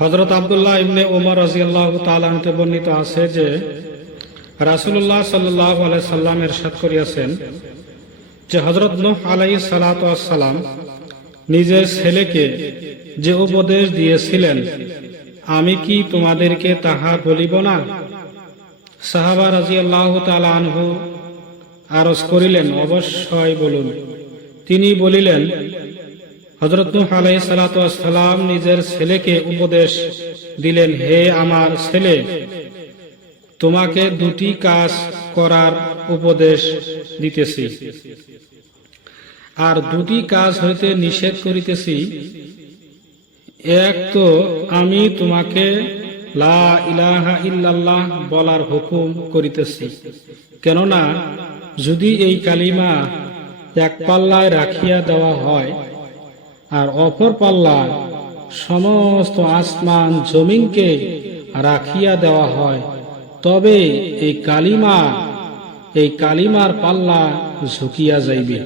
হযরত আব্দুল্লাহ ইবনে উমর রাদিয়াল্লাহু তাআলা হতে বর্ণিত আছে যে রাসূলুল্লাহ সাল্লাল্লাহু আলাইহি সাল্লাম ইরশাদ করিয়াছেন যে হযরত নূহ আলাইহিস সালাতু ওয়াস সালাম নিজের ছেলেকে যে উপদেশ দিয়েছিলেন, আমি কি তোমাদেরকে তাহা বলিব না? সাহাবা রাদিয়াল্লাহু তাআলা আনহু আরজ করিলেন, অবশ্যই বলুন। তিনি বলিলেন, হযরত নূহ আলাইহিস সালাতু ওয়াস সালাম নিজের ছেলেকে উপদেশ দিলেন, হে আমার ছেলে, তোমাকে দুটি কাজ করার উপদেশ দিতেছি, আর দুটি কাজ হইতে নিষেধ করিতেছি। এক তো আমি তোমাকে লা ইলাহা ইল্লাল্লাহ বলার হুকুম করিতেছি, কেননা যদি এই কালিমা এক পাল্লায় রাখিয়া দেওয়া হয় আর অপর পাল্লায় সমস্ত আসমান জমিনকে রাখিয়া দেওয়া হয়, তবে এই কালিমার পাল্লা ঝুঁকিয়া যাইবে।